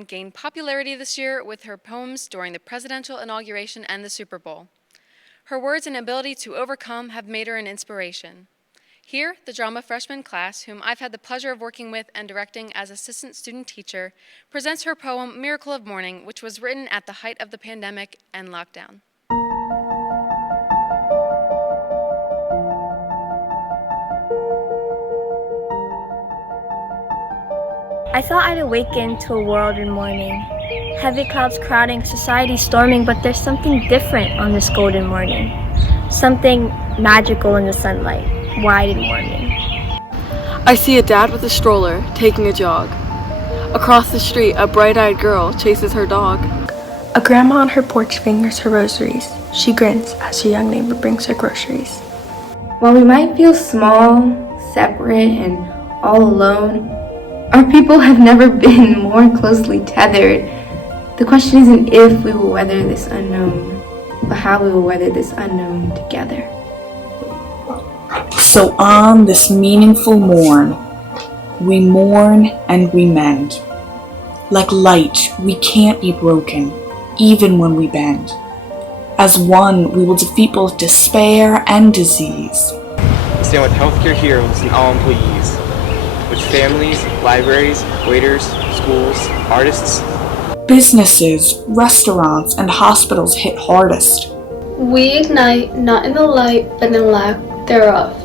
Morgan gained popularity this year with her poems during the presidential inauguration and the Super Bowl. Her words and ability to overcome have made her an inspiration. Here, the drama freshman class, whom I've had the pleasure of working with and directing as assistant student teacher, presents her poem Miracle of Morning, which was written at the height of the pandemic and lockdown. I thought I'd awaken to a world in morning. Heavy clouds crowding, society storming, but there's something different on this golden morning. Something magical in the sunlight, wide and warming. I see a dad with a stroller, taking a jog. Across the street, a bright-eyed girl chases her dog. A grandma on her porch fingers her rosaries. She grins as her young neighbor brings her groceries. While we might feel small, separate, and all alone, our people have never been more closely tethered. The question isn't if we will weather this unknown, but how we will weather this unknown together. So on this meaningful morn, we mourn and we mend. Like light, we can't be broken, even when we bend. As one, we will defeat both despair and disease. Stand with healthcare heroes and all employees, with families, libraries, waiters, schools, artists. Businesses, restaurants, and hospitals hit hardest. We ignite not in the light, but in lack thereof.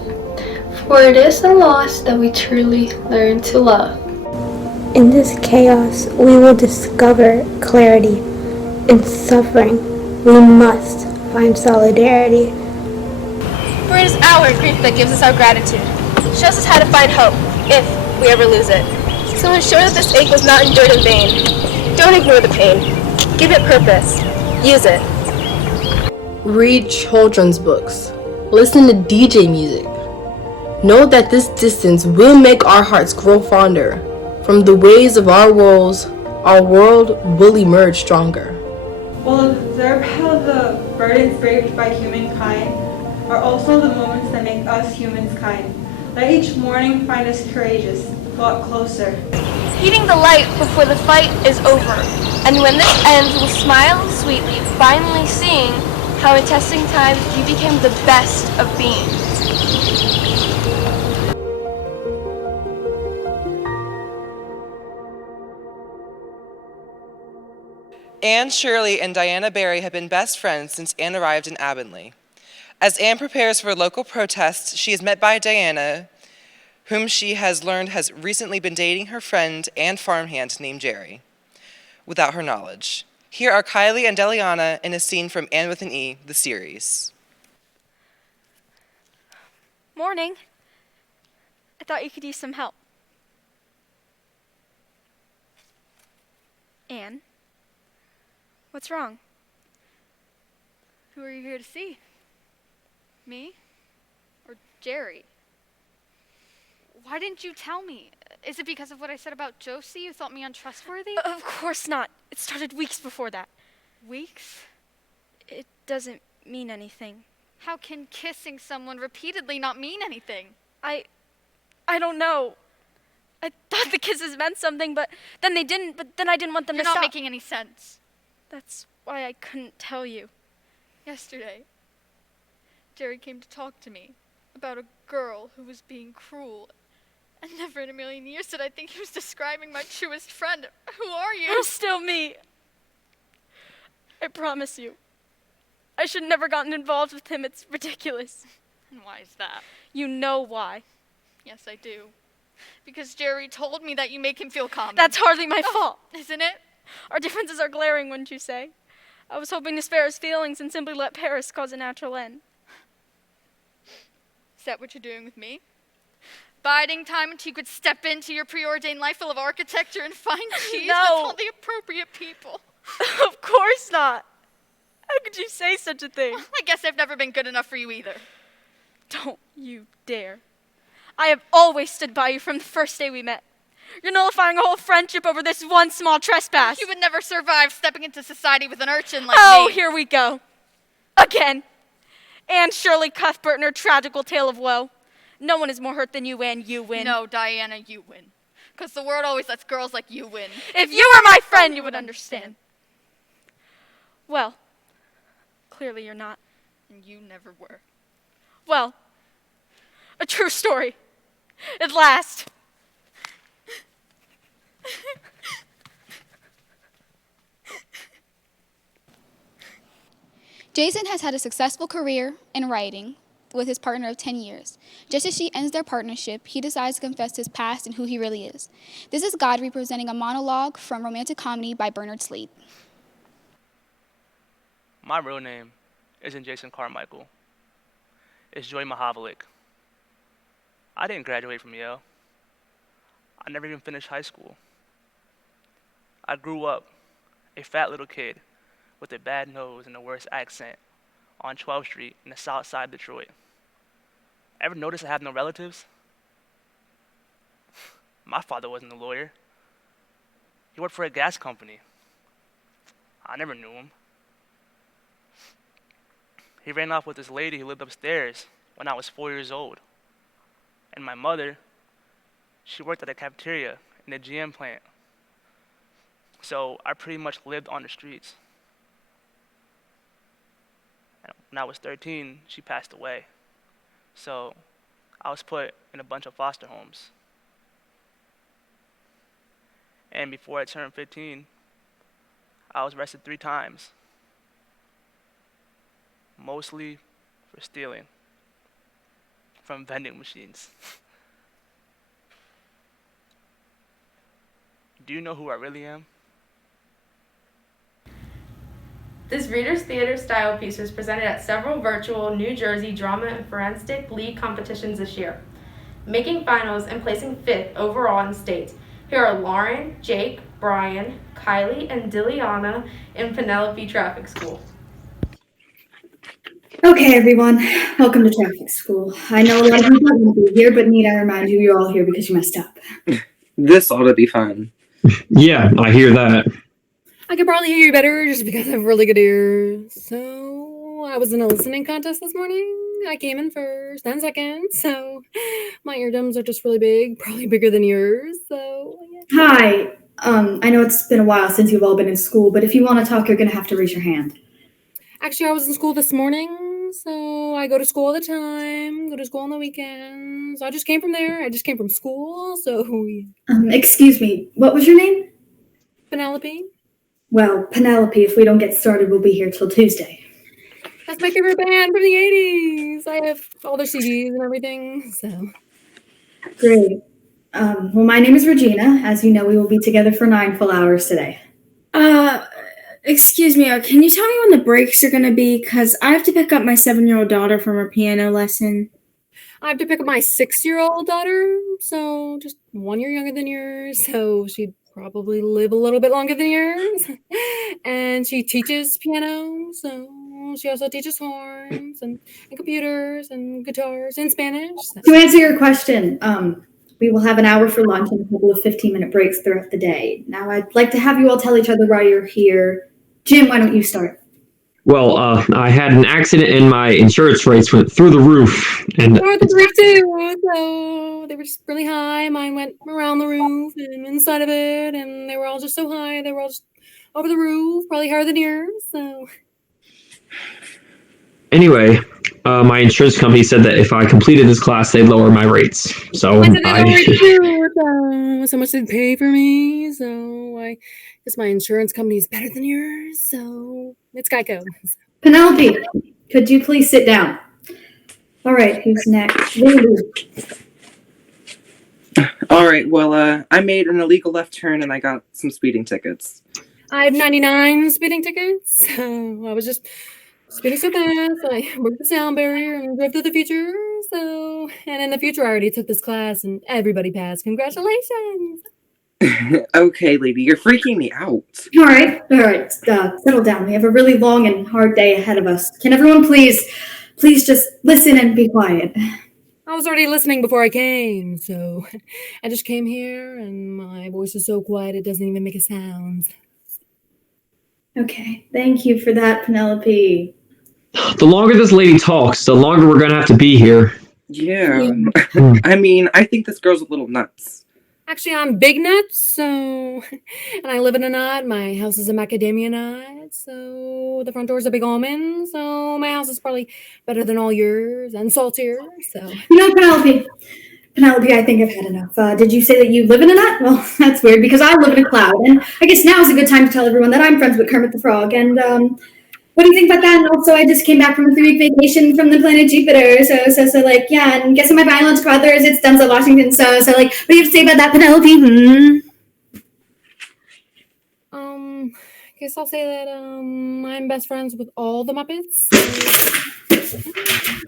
For it is the loss that we truly learn to love. In this chaos, we will discover clarity. In suffering, we must find solidarity. For it is our grief that gives us our gratitude, shows us how to find hope, if we ever lose it. So ensure that this ache was not endured in vain. Don't ignore the pain. Give it purpose. Use it. Read children's books. Listen to DJ music. Know that this distance will make our hearts grow fonder. From the waves of our world will emerge stronger. We'll observe how the burdens braved by humankind are also the moments that make us humans kind. Let each morning find us courageous, walk closer. Heeding the light before the fight is over. And when this ends, we'll smile sweetly, finally seeing how in testing times you became the best of beings. Anne Shirley and Diana Barry have been best friends since Anne arrived in Avonlea. As Anne prepares for local protests, she is met by Diana, whom she has learned has recently been dating her friend and farmhand named Jerry, without her knowledge. Here are Kylie and Deliana in a scene from Anne with an E, the series. Morning. I thought you could use some help. Anne? What's wrong? Who are you here to see? Me? Or Jerry? Why didn't you tell me? Is it because of what I said about Josie? You thought me untrustworthy? Of course not. It started weeks before that. Weeks? It doesn't mean anything. How can kissing someone repeatedly not mean anything? I don't know. I thought the kisses meant something, but then they didn't, but then I didn't want them to stop. You're not making any sense. That's why I couldn't tell you. Yesterday, Jerry came to talk to me about a girl who was being cruel. And never in a million years did I think he was describing my truest friend. Who are you? You're still me. I promise you. I should never gotten involved with him. It's ridiculous. And why is that? You know why. Yes, I do. Because Jerry told me that you make him feel common. That's hardly my fault. Isn't it? Our differences are glaring, wouldn't you say? I was hoping to spare his feelings and simply let Paris cause a natural end. Is that what you're doing with me? Biding time until you could step into your preordained life full of architecture and fine cheese with all the appropriate people? Of course not. How could you say such a thing? I guess I've never been good enough for you either. Don't you dare. I have always stood by you from the first day we met. You're nullifying a whole friendship over this one small trespass. You would never survive stepping into society with an urchin like me. Oh, here we go. Again. Anne Shirley Cuthbert and her tragical tale of woe. No one is more hurt than you, Anne. You win. No, Diana, you win. Because the world always lets girls like you win. If you were my friend, you would understand. Well, clearly you're not, and you never were. Well, a true story. At last. Jason has had a successful career in writing with his partner of 10 years. Just as she ends their partnership, he decides to confess his past and who he really is. This is God representing a monologue from romantic comedy by Bernard Slade. My real name isn't Jason Carmichael. It's Joy Mahavalik. I didn't graduate from Yale. I never even finished high school. I grew up a fat little kid with a bad nose and the worst accent on 12th Street in the south side of Detroit. Ever notice I have no relatives? My father wasn't a lawyer. He worked for a gas company. I never knew him. He ran off with this lady who lived upstairs when I was 4 years old. And my mother, she worked at a cafeteria in a GM plant. So I pretty much lived on the streets. And when I was 13, she passed away. So I was put in a bunch of foster homes. And before I turned 15, I was arrested 3 times. Mostly for stealing from vending machines. Do you know who I really am? This Reader's Theater style piece was presented at several virtual New Jersey Drama and Forensic League competitions this year, making finals and placing 5th overall in state. Here are Lauren, Jake, Brian, Kylie, and Diliana in Penelope Traffic School. Okay, everyone, welcome to Traffic School. I know a lot of you won't be here, but need I remind you, you're all here because you messed up. This ought to be fun. Yeah, I hear that. I could probably hear you better just because I have really good ears. So, I was in a listening contest this morning. I came in first and second, so my eardrums are just really big, probably bigger than yours, so yeah. Hi, I know it's been a while since you've all been in school, but if you want to talk, you're going to have to raise your hand. Actually, I was in school this morning, so I go to school all the time, go to school on the weekends. I just came from there. I just came from school, so yeah. Excuse me, what was your name? Penelope. Well, Penelope, if we don't get started, we'll be here till Tuesday. That's my favorite band from the 80s. I have all their CDs and everything, so. Great. Well, my name is Regina. As you know, we will be together for 9 full hours today. Excuse me, can you tell me when the breaks are going to be? Because I have to pick up my 7-year-old daughter from her piano lesson. I have to pick up my 6-year-old daughter, so just 1 year younger than yours, so she'd probably live a little bit longer than yours. And she teaches piano, so she also teaches horns and computers and guitars and Spanish. So. To answer your question, we will have an hour for lunch and a couple of 15-minute breaks throughout the day. Now, I'd like to have you all tell each other why you're here. Jim, why don't you start? Well, I had an accident and my insurance rates went through the roof. And the roof too, so they were just really high. Mine went around the roof and inside of it, and they were all just so high. They were all just over the roof, probably higher than yours, so. Anyway, my insurance company said that if I completed this class, they'd lower my rates. So so much they'd pay for me. So I guess my insurance company is better than yours. So it's Geico. Penelope, could you please sit down? All right, who's next? All right, well, I made an illegal left turn and I got some speeding tickets. I have 99 speeding tickets. So I was just speeding so fast, I broke the sound barrier and drove to the future. So, and in the future, I already took this class and everybody passed. Congratulations. Okay, lady, you're freaking me out. All right, settle down. We have a really long and hard day ahead of us. Can everyone please just listen and be quiet? I was already listening before I came, so I just came here and my voice is so quiet it doesn't even make a sound. Okay, thank you for that, Penelope. The longer this lady talks, the longer we're going to have to be here. Yeah. I mean, I think this girl's a little nuts. Actually, I'm Big Nuts, so and I live in a nut. My house is a macadamia nut, so the front door is a big almond. So my house is probably better than all yours and saltier. So Penelope, I think I've had enough. Did you say that you live in a nut? Well, that's weird because I live in a cloud, and I guess now is a good time to tell everyone that I'm friends with Kermit the Frog. And what do you think about that? And also, I just came back from a 3-week vacation from the planet Jupiter. So, like, yeah. And guessing my biological brother is it's Denzel Washington. So, like, what do you have to say about that, Penelope? I guess I'll say that I'm best friends with all the Muppets.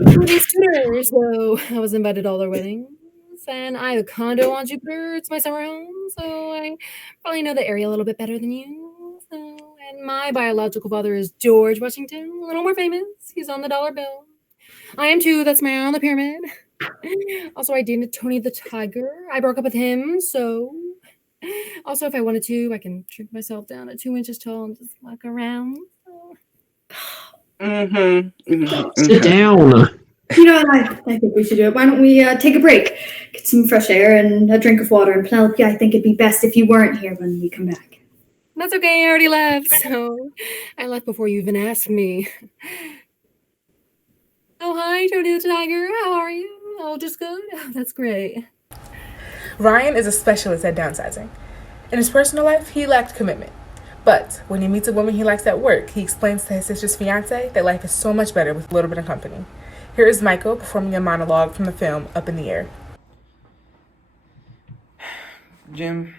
Including Scooter, so I was invited to all their weddings. And I have a condo on Jupiter. It's my summer home, so I probably know the area a little bit better than you. So, and my biological father is George Washington, a little more famous. He's on the dollar bill. I am too. That's my eye on the pyramid. Also, I dated Tony the Tiger. I broke up with him, so. Also, if I wanted to, I can shrink myself down to 2 inches tall and just walk around. Sit down. You know what? I think we should do it. Why don't we take a break, get some fresh air and a drink of water? And Penelope, I think it'd be best if you weren't here when we come back. That's okay. I already left, so I left before you even asked me. Oh, hi, Tony the Tiger. How are you? Oh, just good. Oh, that's great. Ryan is a specialist at downsizing. In his personal life, he lacked commitment. But when he meets a woman he likes at work, he explains to his sister's fiance that life is so much better with a little bit of company. Here is Michael performing a monologue from the film Up in the Air. Jim,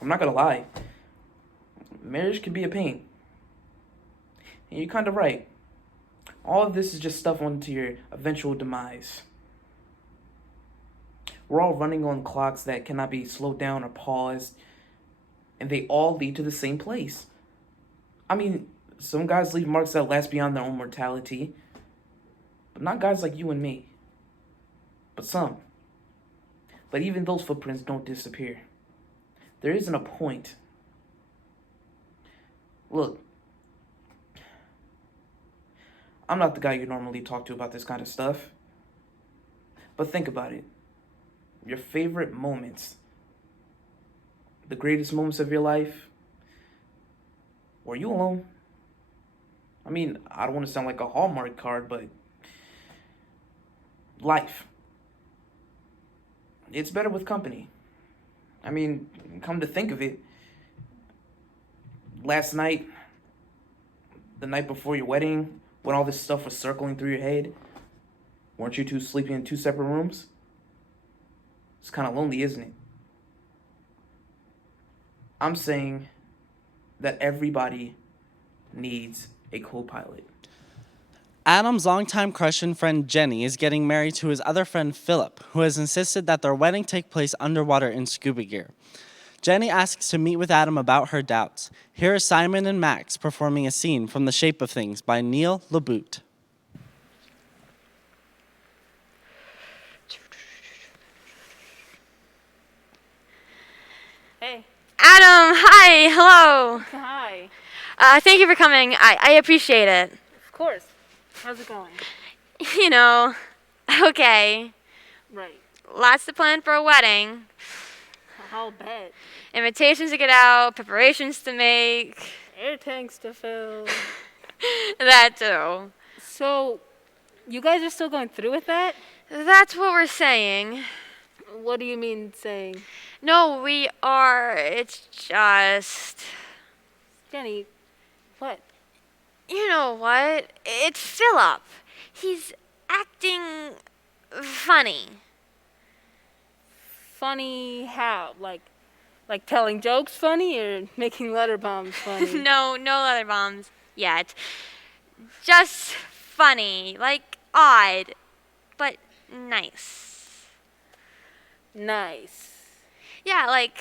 I'm not gonna lie. Marriage can be a pain. And you're kind of right. All of this is just stuff onto your eventual demise. We're all running on clocks that cannot be slowed down or paused, and they all lead to the same place. I mean, some guys leave marks that last beyond their own mortality, but not guys like you and me. But some. But even those footprints don't disappear. There isn't a point. Look, I'm not the guy you normally talk to about this kind of stuff. But think about it. Your favorite moments, the greatest moments of your life, were you alone? I mean, I don't want to sound like a Hallmark card, but life. It's better with company. I mean, come to think of it, last night, the night before your wedding, when all this stuff was circling through your head, weren't you two sleeping in 2 separate rooms? It's kind of lonely, isn't it? I'm saying that everybody needs a co-pilot. Adam's longtime crush and friend Jenny is getting married to his other friend Philip, who has insisted that their wedding take place underwater in scuba gear. Jenny asks to meet with Adam about her doubts. Here are Simon and Max performing a scene from The Shape of Things by Neil LaBute. Hey. Adam, hi, hello. Hi. Thank you for coming. I appreciate it. Of course. How's it going? You know, okay. Right. Lots to plan for a wedding. I'll bet. Invitations to get out, preparations to make. Air tanks to fill. That too. So, you guys are still going through with that? That's what we're saying. What do you mean saying? No, we are. It's just... Jenny, what? You know what? It's Philip. He's acting funny. Funny how? Like telling jokes funny or making letter bombs funny? No leather bombs yet. Just funny, like odd, but nice. Nice. Yeah, like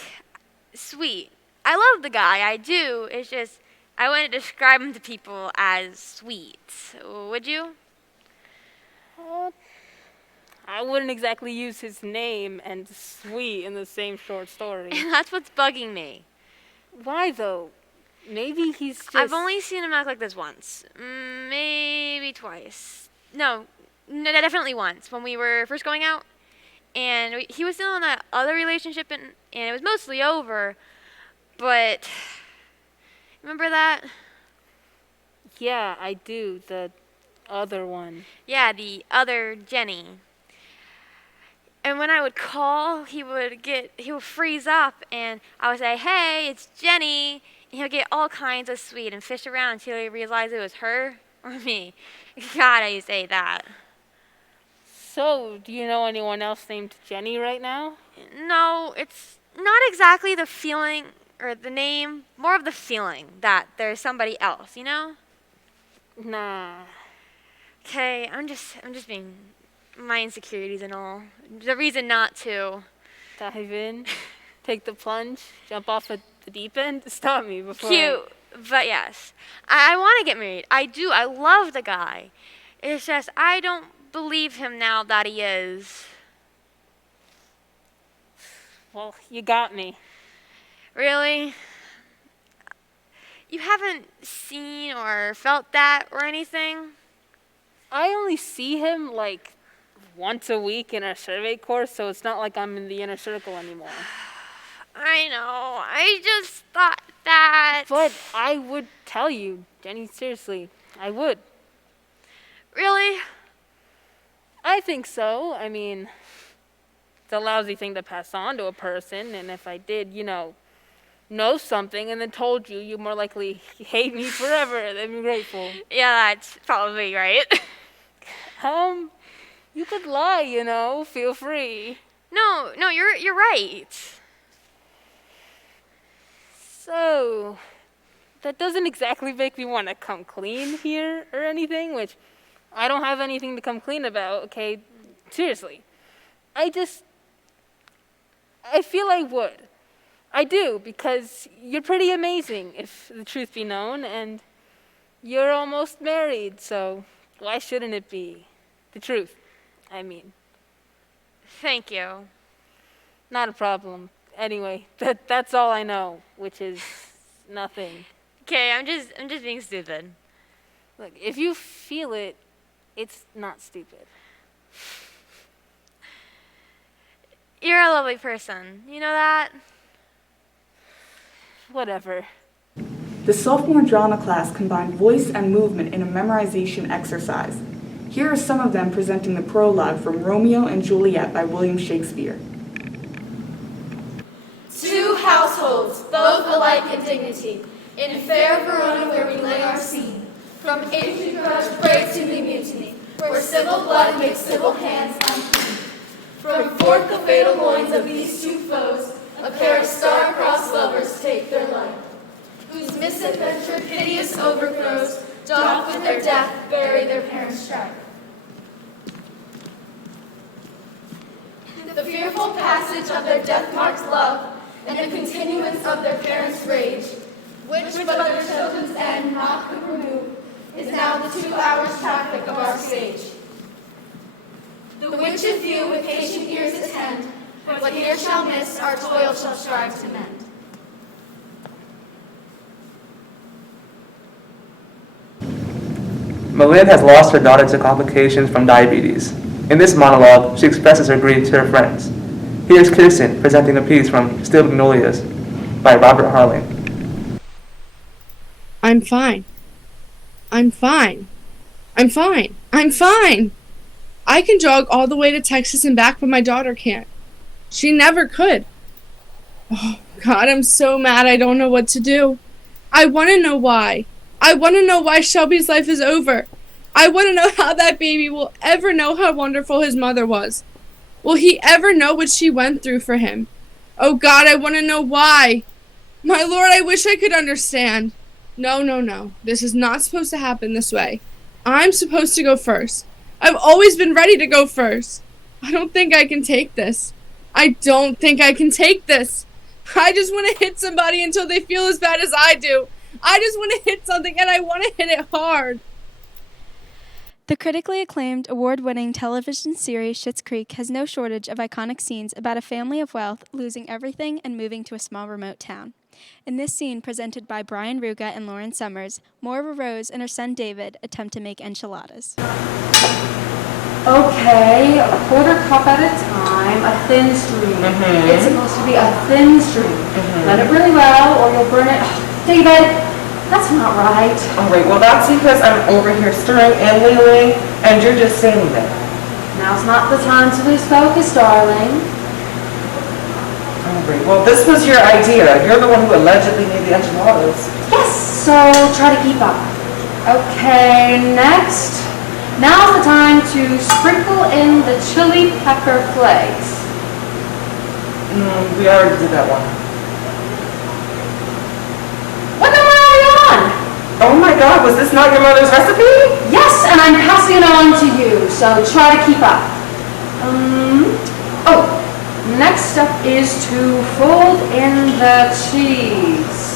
sweet. I love the guy, I do. It's just I wouldn't describe him to people as sweet. Would you? I wouldn't exactly use his name and sweet in the same short story. That's what's bugging me. Why though? Maybe he's just... I've only seen him act like this once. Maybe twice. No, definitely once. When we were first going out, and he was still in that other relationship, and it was mostly over. But remember that? Yeah, I do. The other one. Yeah, the other Jenny. And when I would call, he would freeze up, and I would say, "Hey, it's Jenny." And he'll get all kinds of sweet and fish around until he realized it was her or me. God, I used to say that. So, do you know anyone else named Jenny right now? No, it's not exactly the feeling or the name, more of the feeling that there's somebody else, you know? Nah. Okay, I'm just being my insecurities and all. The reason not to dive in, take the plunge, jump off at the deep end. Stop me before. Cute, but yes, I want to get married. I do. I love the guy. It's just I don't believe him now that he is. Well, you got me. Really? You haven't seen or felt that or anything? I only see him like once a week in our survey course, so it's not like I'm in the inner circle anymore. I know. I just thought that. But I would tell you, Jenny, seriously, I would. Really? I think so. I mean, it's a lousy thing to pass on to a person, and if I did, know something and then told you, you'd more likely hate me forever than be grateful. Yeah, that's probably right. You could lie, feel free. No, you're right. So, that doesn't exactly make me want to come clean here or anything, which I don't have anything to come clean about, okay? Seriously. I feel I would. I do, because you're pretty amazing, if the truth be known, and you're almost married, so why shouldn't it be? The truth, I mean. Thank you. Not a problem. Anyway, that's all I know, which is nothing. Okay, I'm just being stupid. Look, if you feel it, it's not stupid. You're a lovely person. You know that? Whatever. The sophomore drama class combined voice and movement in a memorization exercise. Here are some of them presenting the prologue from Romeo and Juliet by William Shakespeare. Two households, both alike in dignity, in fair Verona where we lay our scene, from ancient grudge breaks to new mutiny, where civil blood makes civil hands unclean. From forth the fatal loins of these two foes, a pair of star-crossed lovers take their life, whose misadventure piteous overthrows doth with their death bury their parents' strife. The fearful passage of their death-marked love, and the continuance of their parents' rage, which but their children's end not could remove, is now the 2 hours traffic of our stage. The which if you with patient ears attend, what here shall miss, our toil shall strive to mend. Malin has lost her daughter to complications from diabetes. In this monologue, she expresses her grief to her friends. Here's Kirsten presenting a piece from Still Magnolias by Robert Harling. I'm fine. I'm fine. I'm fine. I'm fine. I can jog all the way to Texas and back, but my daughter can't. She never could. Oh, God, I'm so mad I don't know what to do. I want to know why. I want to know why Shelby's life is over. I want to know how that baby will ever know how wonderful his mother was. Will he ever know what she went through for him? Oh, God, I want to know why. My Lord, I wish I could understand. No. This is not supposed to happen this way. I'm supposed to go first. I've always been ready to go first. I don't think I can take this. I don't think I can take this. I just want to hit somebody until they feel as bad as I do. I just want to hit something, and I want to hit it hard. The critically acclaimed, award-winning television series Schitt's Creek has no shortage of iconic scenes about a family of wealth losing everything and moving to a small remote town. In this scene, presented by Brian Ruga and Lauren Summers, Moira Rose and her son David attempt to make enchiladas. Okay, a quarter cup at a time, a thin stream. It's supposed to be a thin stream. Blend it really well or you'll burn it. David, that's not right. All right, well, that's because I'm over here stirring and ladling, and you're just standing there. Now's not the time to lose focus, darling. All right, well, this was your idea. You're the one who allegedly made the enchiladas. Yes, so try to keep up. Okay, next. Now's the time to sprinkle in the chili pepper flakes. We already did that one. What number are you on? Oh my God, was this not your mother's recipe? Yes, and I'm passing it on to you, so try to keep up. Next step is to fold in the cheese.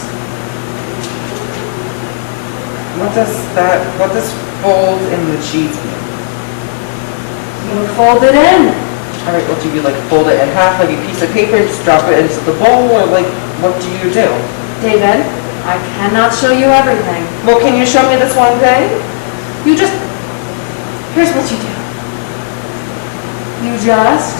What does fold in the cheese mean? You fold it in. All right, what do you like, fold it in half like a piece of paper, just drop it into the bowl, or like, what do you do? David, I cannot show you everything. Well, can you show me this one thing? Here's what you do. You just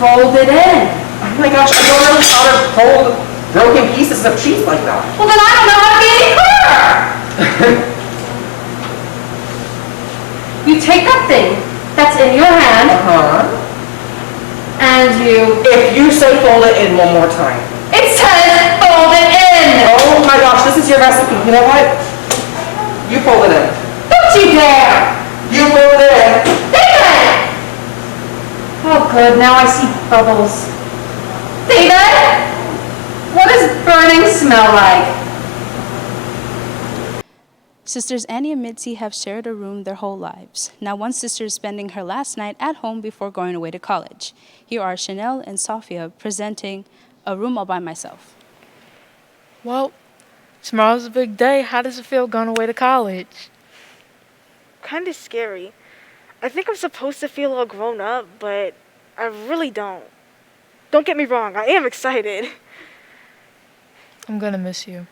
fold it in. Oh my gosh, I don't know how to fold broken pieces of cheese like that. Well, then I don't know how to be any clearer. You take that thing that's in your hand, and If you say fold it in one more time. It says fold it in! Oh my gosh, this is your recipe. You know what? You fold it in. Don't you dare! You fold it in. David! Oh good, now I see bubbles. David! What does burning smell like? Sisters Annie and Mitzi have shared a room their whole lives. Now one sister is spending her last night at home before going away to college. Here are Chanel and Sophia presenting A Room All by Myself. Well, tomorrow's a big day. How does it feel going away to college? Kind of scary. I think I'm supposed to feel all grown up, but I really don't. Don't get me wrong, I am excited. I'm gonna miss you.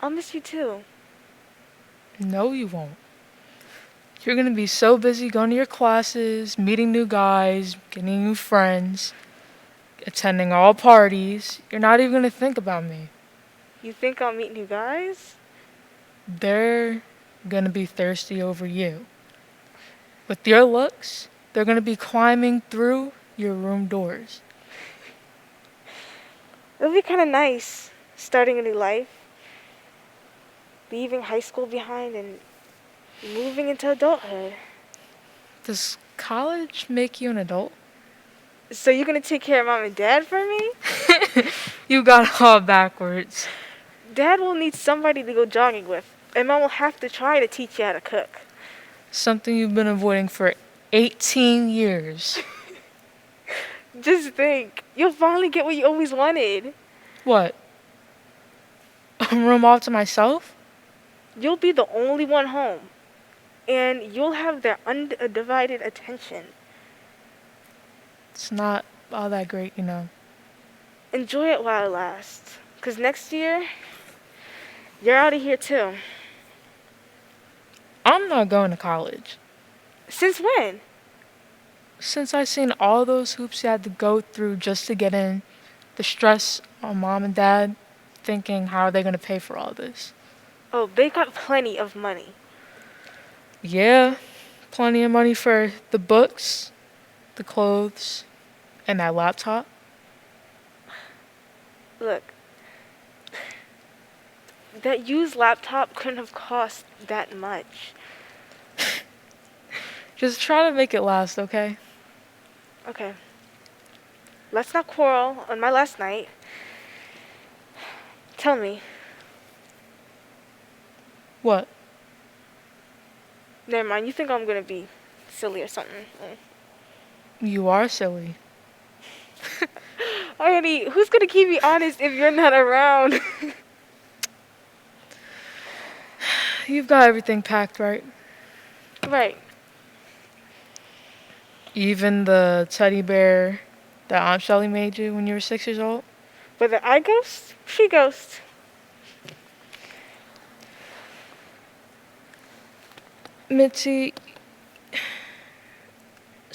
I'll miss you too. No, you won't. You're gonna be so busy going to your classes, meeting new guys, getting new friends, attending all parties. You're not even gonna think about me. You think I'll meet new guys? They're gonna be thirsty over you. With your looks, they're gonna be climbing through your room doors. It'll be kind of nice, starting a new life. Leaving high school behind and moving into adulthood. Does college make you an adult? So you're gonna take care of mom and dad for me? You got it all backwards. Dad will need somebody to go jogging with, and mom will have to try to teach you how to cook. Something you've been avoiding for 18 years. Just think, you'll finally get what you always wanted. What? A room all to myself? You'll be the only one home, and you'll have their undivided attention. It's not all that great, you know. Enjoy it while it lasts, 'cause next year, you're out of here too. I'm not going to college. Since when? Since I've seen all those hoops you had to go through just to get in, the stress on mom and dad, thinking how are they going to pay for all this. Oh, they got plenty of money. Yeah, plenty of money for the books, the clothes, and that laptop. Look, that used laptop couldn't have cost that much. Just try to make it last, okay? Okay. Let's not quarrel on my last night. Tell me. What? Never mind, you think I'm gonna be silly or something. You are silly. Alrighty, who's gonna keep me honest if you're not around? You've got everything packed, right? Right. Even the teddy bear that Aunt Shelly made you when you were 6 years old? Whether I ghost, she ghost. Mitzi,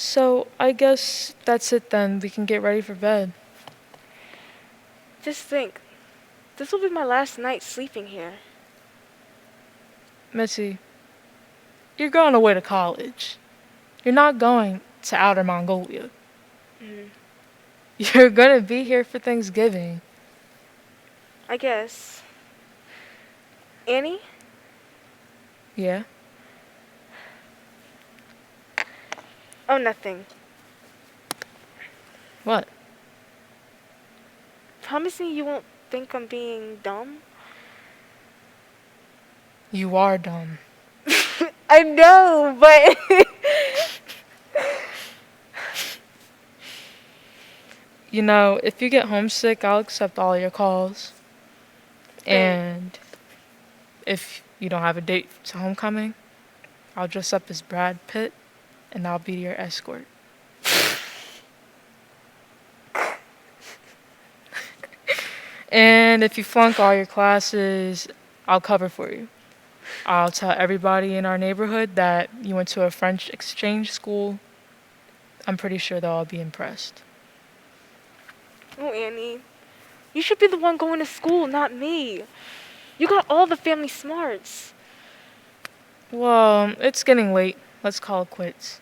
So I guess that's it then. We can get ready for bed. Just think, this will be my last night sleeping here. Mitzi, you're going away to college. You're not going to outer Mongolia. Mm, You're gonna be here for Thanksgiving. I guess. Annie? Yeah? Oh, nothing. What? Promise me you won't think I'm being dumb? You are dumb. I know, but... You know, if you get homesick, I'll accept all your calls. And if you don't have a date to homecoming, I'll dress up as Brad Pitt and I'll be your escort. And if you flunk all your classes, I'll cover for you. I'll tell everybody in our neighborhood that you went to a French exchange school. I'm pretty sure they'll all be impressed. Oh, Annie. You should be the one going to school, not me. You got all the family smarts. Well, it's getting late. Let's call it quits.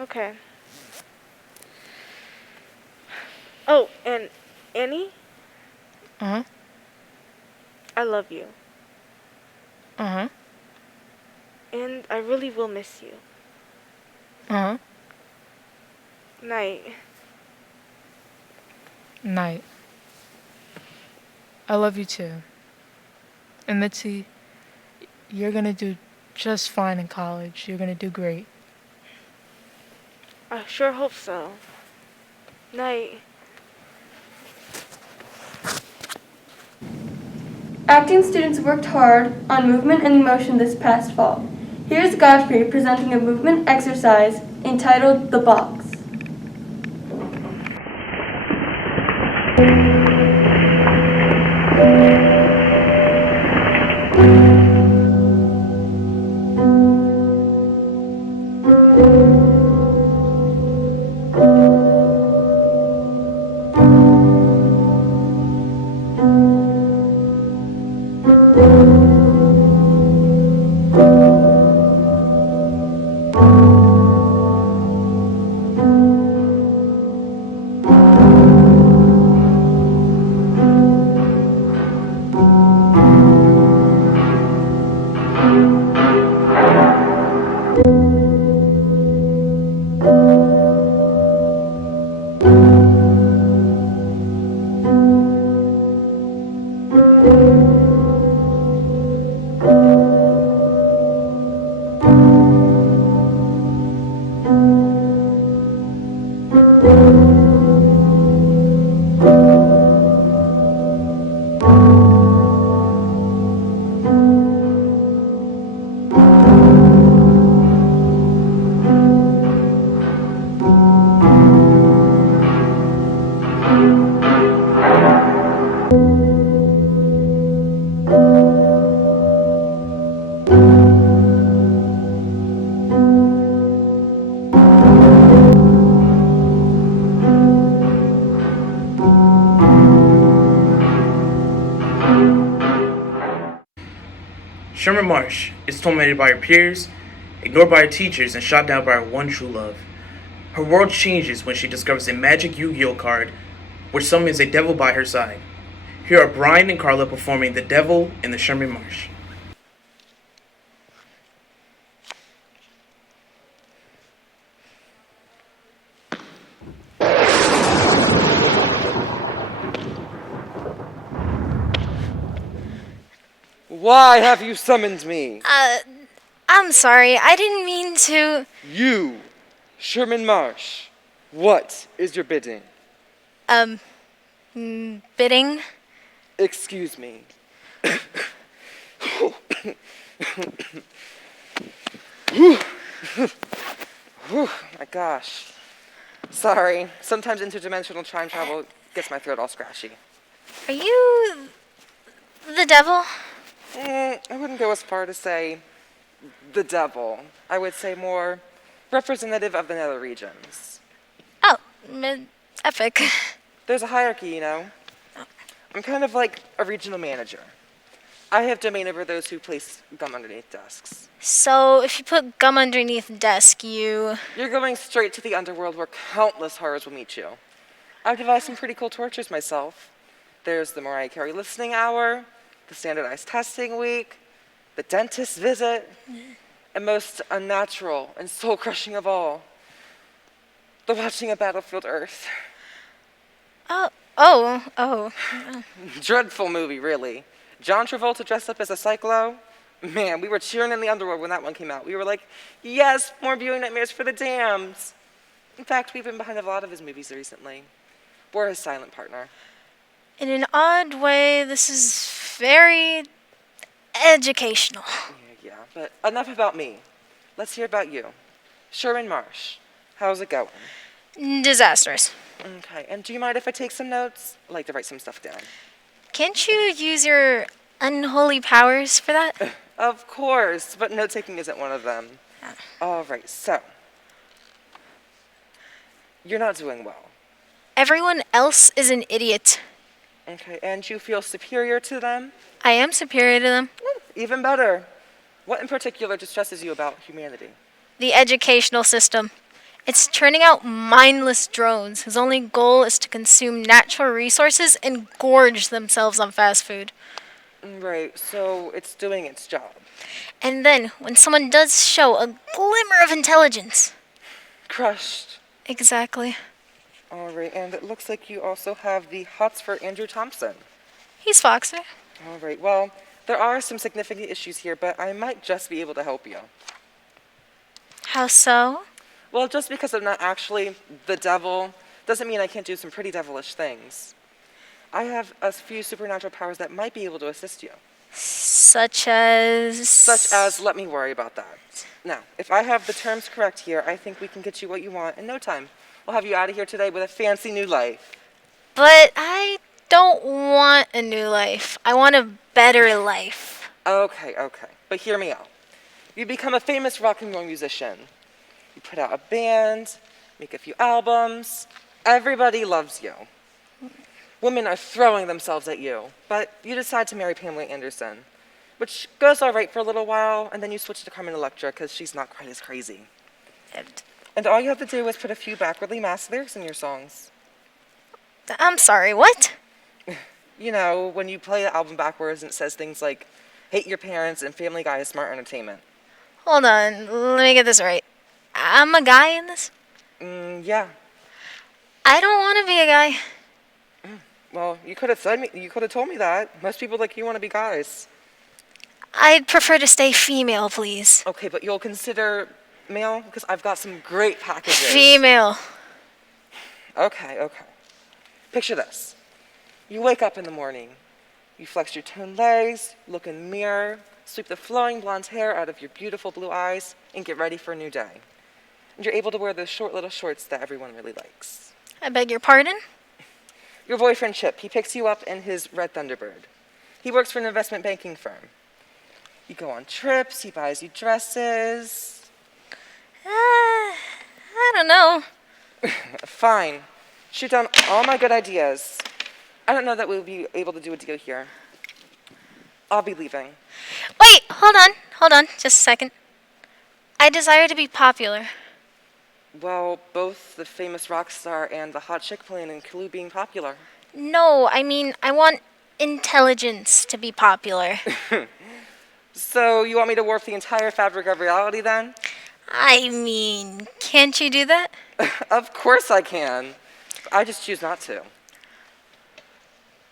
Okay. Oh, and Annie? Uh-huh. I love you. Uh-huh. And I really will miss you. Uh-huh. Night. Night. I love you too. And Mitzi, you're gonna do just fine in college. You're gonna do great. I sure hope so. Night. Acting students worked hard on movement and emotion this past fall. Here's Godfrey presenting a movement exercise entitled The Box. Sherman Marsh is tormented by her peers, ignored by her teachers, and shot down by her one true love. Her world changes when she discovers a magic Yu-Gi-Oh card which summons a devil by her side. Here are Brian and Carla performing The Devil in the Sherman Marsh. Why have you summoned me? I'm sorry. I didn't mean to. You, Sherman Marsh. What is your bidding? Bidding? Excuse me. My gosh. Sorry. Sometimes interdimensional time travel gets my throat all scratchy. Are you the devil? I wouldn't go as far to say the devil. I would say more representative of the nether regions. Oh, epic. There's a hierarchy, you know. I'm kind of like a regional manager. I have domain over those who place gum underneath desks. So, if you put gum underneath a desk, You're going straight to the underworld where countless horrors will meet you. I've devised some pretty cool tortures myself. There's the Mariah Carey listening hour, the standardized testing week, the dentist visit, and most unnatural and soul-crushing of all, the watching a Battlefield Earth. Oh. Dreadful movie, really. John Travolta dressed up as a cyclo. Man, we were cheering in the underworld when that one came out. We were like, yes, more viewing nightmares for the damned. In fact, we've been behind a lot of his movies recently. We're his silent partner. In an odd way, this is very educational. Yeah, but enough about me. Let's hear about you. Sherman Marsh. How's it going? Disastrous. Okay, and do you mind if I take some notes? I like to write some stuff down. Can't you use your unholy powers for that? Of course, but note-taking isn't one of them. All right, so. You're not doing well. Everyone else is an idiot. Okay, and you feel superior to them? I am superior to them. Even better. What in particular distresses you about humanity? The educational system. It's turning out mindless drones whose only goal is to consume natural resources and gorge themselves on fast food. Right, so it's doing its job. And then, when someone does show a glimmer of intelligence... Crushed. Exactly. All right, and it looks like you also have the hots for Andrew Thompson. He's Foxer. All right, well, there are some significant issues here, but I might just be able to help you. How so? Well, just because I'm not actually the devil doesn't mean I can't do some pretty devilish things. I have a few supernatural powers that might be able to assist you. Such as... Such as, let me worry about that. Now, if I have the terms correct here, I think we can get you what you want in no time. We'll have you out of here today with a fancy new life. But I don't want a new life. I want a better life. Okay. But hear me out. You become a famous rock and roll musician. You put out a band, make a few albums. Everybody loves you. Women are throwing themselves at you. But you decide to marry Pamela Anderson, which goes all right for a little while, and then you switch to Carmen Electra because she's not quite as crazy. And all you have to do is put a few backwardly masked lyrics in your songs. I'm sorry, what? You know, when you play the album backwards and it says things like, hate your parents and Family Guy is smart entertainment. Hold on, let me get this right. I'm a guy in this? Yeah. I don't want to be a guy. Well, you could have told me that. Most people like you want to be guys. I'd prefer to stay female, please. Okay, but you'll consider male? Because I've got some great packages. Female. Okay. Picture this. You wake up in the morning. You flex your toned legs, look in the mirror, sweep the flowing blonde hair out of your beautiful blue eyes, and get ready for a new day. And you're able to wear those short little shorts that everyone really likes. I beg your pardon? Your boyfriend, Chip, he picks you up in his red Thunderbird. He works for an investment banking firm. You go on trips, he buys you dresses. I don't know. Fine. Shoot down all my good ideas. I don't know that we'll be able to do a deal here. I'll be leaving. Wait, hold on, just a second. I desire to be popular. Well, both the famous rock star and the hot chick playing in Clue being popular. No, I mean, I want intelligence to be popular. So, you want me to warp the entire fabric of reality then? I mean, can't you do that? Of course I can. I just choose not to.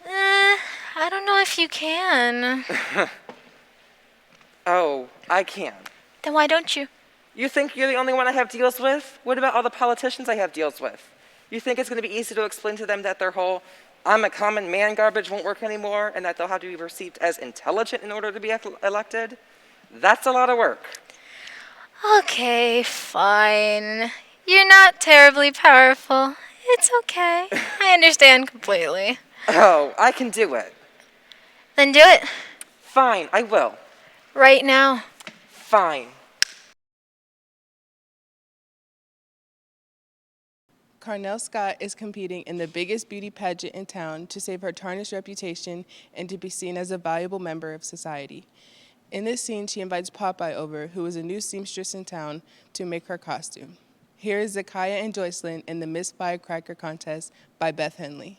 I don't know if you can. Oh, I can. Then why don't you? You think you're the only one I have deals with? What about all the politicians I have deals with? You think it's going to be easy to explain to them that their whole I'm a common man garbage won't work anymore and that they'll have to be perceived as intelligent in order to be elected? That's a lot of work. Okay, fine. You're not terribly powerful. It's okay. I understand completely. Oh, I can do it. Then do it. Fine, I will. Right now. Fine. Carnell Scott is competing in the biggest beauty pageant in town to save her tarnished reputation and to be seen as a valuable member of society. In this scene, she invites Popeye over, who is a new seamstress in town, to make her costume. Here is Zakaya and Joycelyn in the Miss Firecracker contest by Beth Henley.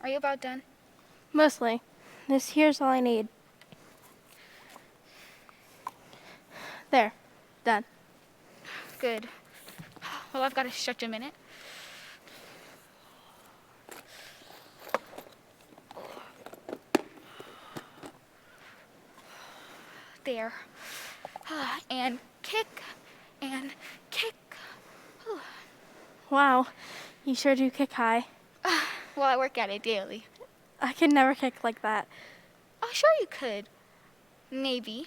Are you about done? Mostly. This here's all I need. There. Done. Good. Well, I've got to stretch a minute. There. And kick. And kick. Wow. You sure do kick high. Well, I work at it daily. I could never kick like that. Oh, sure you could. Maybe.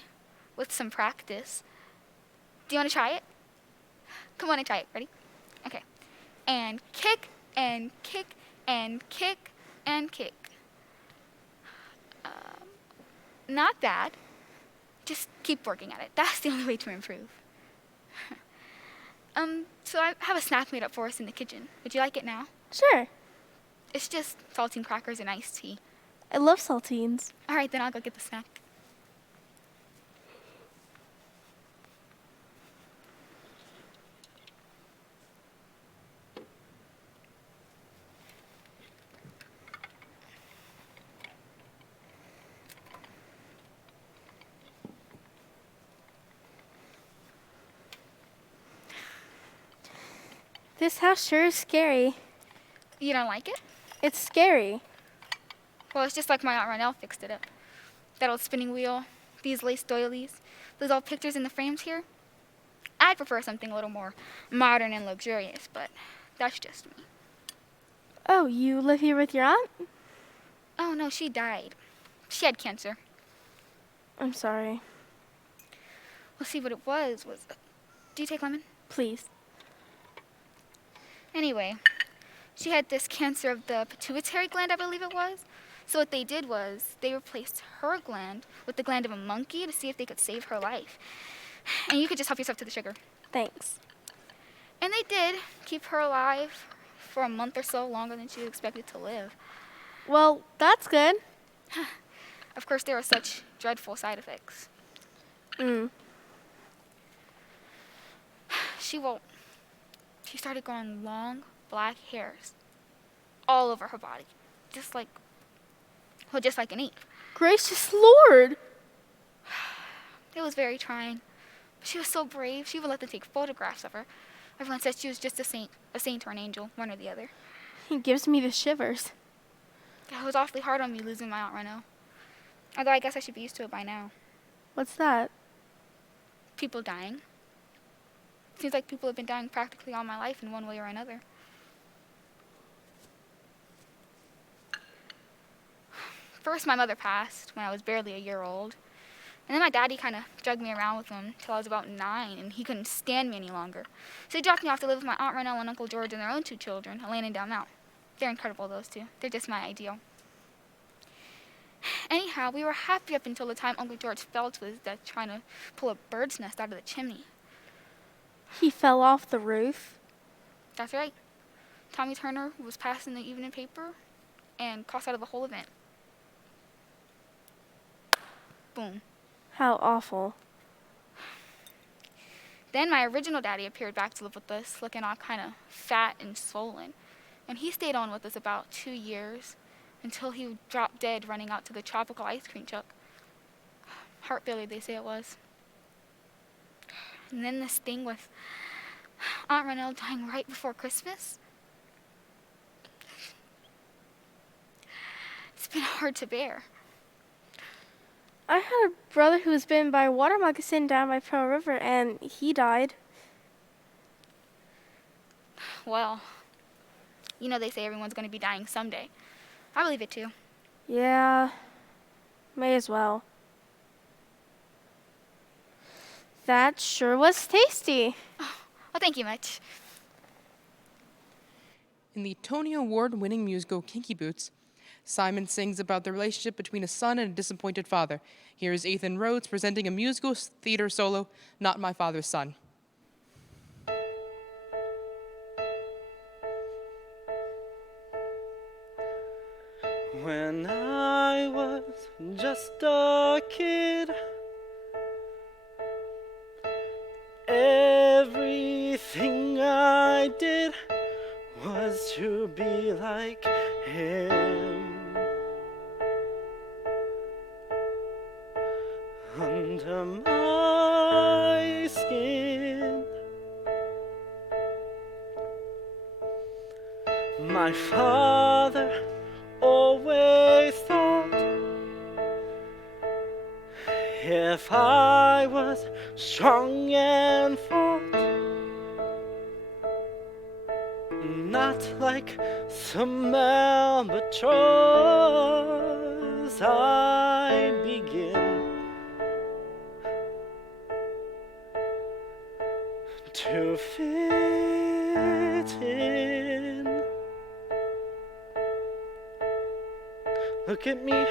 With some practice. Do you want to try it? Come on and try it. Ready? Okay. And kick, and kick, and kick, and kick. Not bad. Just keep working at it. That's the only way to improve. So I have a snack made up for us in the kitchen. Would you like it now? Sure. It's just saltine crackers and iced tea. I love saltines. All right, then I'll go get the snack. This house sure is scary. You don't like it? It's scary. Well, it's just like my Aunt Ronell fixed it up. That old spinning wheel, these lace doilies, those old pictures in the frames here. I'd prefer something a little more modern and luxurious, but that's just me. Oh, you live here with your aunt? Oh, no, she died. She had cancer. I'm sorry. Well, see, what it was... Do you take lemon? Please. Anyway, she had this cancer of the pituitary gland, I believe it was. So what they did was they replaced her gland with the gland of a monkey to see if they could save her life. And you could just help yourself to the sugar. Thanks. And they did keep her alive for a month or so longer than she was expected to live. Well, that's good. Of course, there were such dreadful side effects. She started growing long black hairs all over her body. Just like an Eve. Gracious Lord! It was very trying. But she was so brave. She would let them take photographs of her. Everyone said she was just a saint or an angel, one or the other. It gives me the shivers. It was awfully hard on me losing my Aunt Renault. Although I guess I should be used to it by now. What's that? People dying. Seems like people have been dying practically all my life in one way or another. First, my mother passed when I was barely a year old. And then my daddy kind of dragged me around with him till I was about 9, and he couldn't stand me any longer. So he dropped me off to live with my Aunt Renault and Uncle George and their own 2 children, Elaine and Del Mount. They're incredible, those 2. They're just my ideal. Anyhow, we were happy up until the time Uncle George fell to his death trying to pull a bird's nest out of the chimney. He fell off the roof? That's right. Tommy Turner was passing the evening paper and crossed out of the whole event. Boom. How awful. Then my original daddy appeared back to live with us, looking all kind of fat and swollen. And he stayed on with us about 2 years until he dropped dead running out to the tropical ice cream truck. Heart failure, they say it was. And then this thing with Aunt Renault dying right before Christmas. It's been hard to bear. I had a brother who was bitten by a water moccasin down by Pearl River, and he died. Well, you know they say everyone's going to be dying someday. I believe it too. Yeah, may as well. That sure was tasty. Oh, thank you much. In the Tony Award-winning musical Kinky Boots, Simon sings about the relationship between a son and a disappointed father. Here is Ethan Rhodes presenting a musical theater solo, Not My Father's Son. When I was just a kid, everything I did was to be like him. Under my skin, my father always thought if I was strong and fought, not like some albatross, I'd begin to fit in. Look at me,